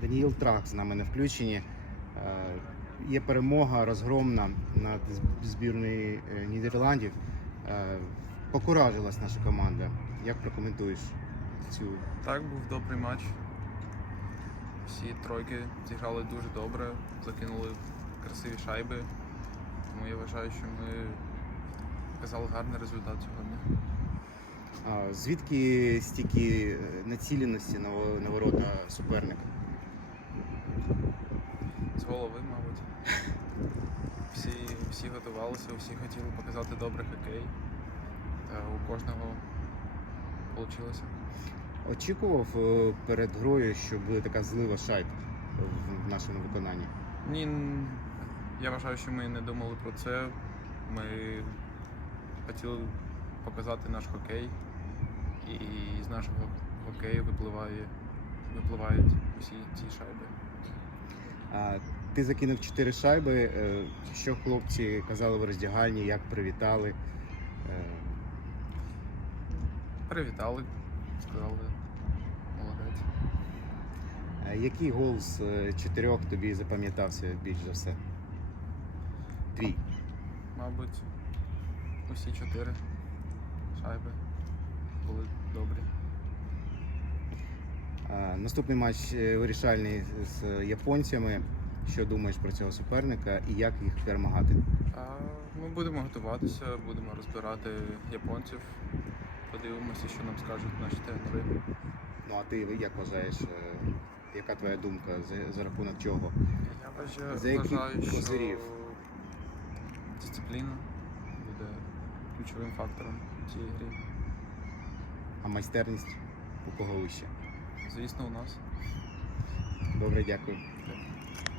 Даніїл Трах з нами не включені. Е, Є перемога розгромна над збірною е, Нідерландів. Е, Покуражилась наша команда. Як прокоментуєш цю Так, був добрий матч. Всі тройки зіграли дуже добре, закинули красиві шайби. Тому я вважаю, що ми показали гарний результат сьогодні. а, звідки стільки націленості на ворота суперника? Голови, мабуть. Всі, всі готувалися, всі хотіли показати добрий хокей. Та у кожного вийшло. Очікував е, перед грою, що буде така злива шайб в- нашому виконанні. Ні, я вважаю, що ми не думали про це. Ми хотіли показати наш хокей, і з нашого хокею випливає, випливають всі ці шайби. Ти закинув 4 шайби. е, Що хлопці казали в роздягальні, як привітали? Е, Привітали, сказали молодець. Який гол з е, чотирьох тобі запам'ятався більш за все? Твій. Мабуть, усі чотири шайби були добрі. Наступний матч е, вирішальний з японцями. Що думаєш про цього суперника і як їх перемагати? Ми будемо готуватися, будемо розбирати японців. Подивимося, що нам скажуть наші тренери. Ну а ти як вважаєш, е, яка твоя думка за, за рахунок чого? Я вважаю, За які вважаю що козирів? дисципліна буде ключовим фактором цій грі. А майстерність у кого вище? Звісно, у нас. Добре, дякую.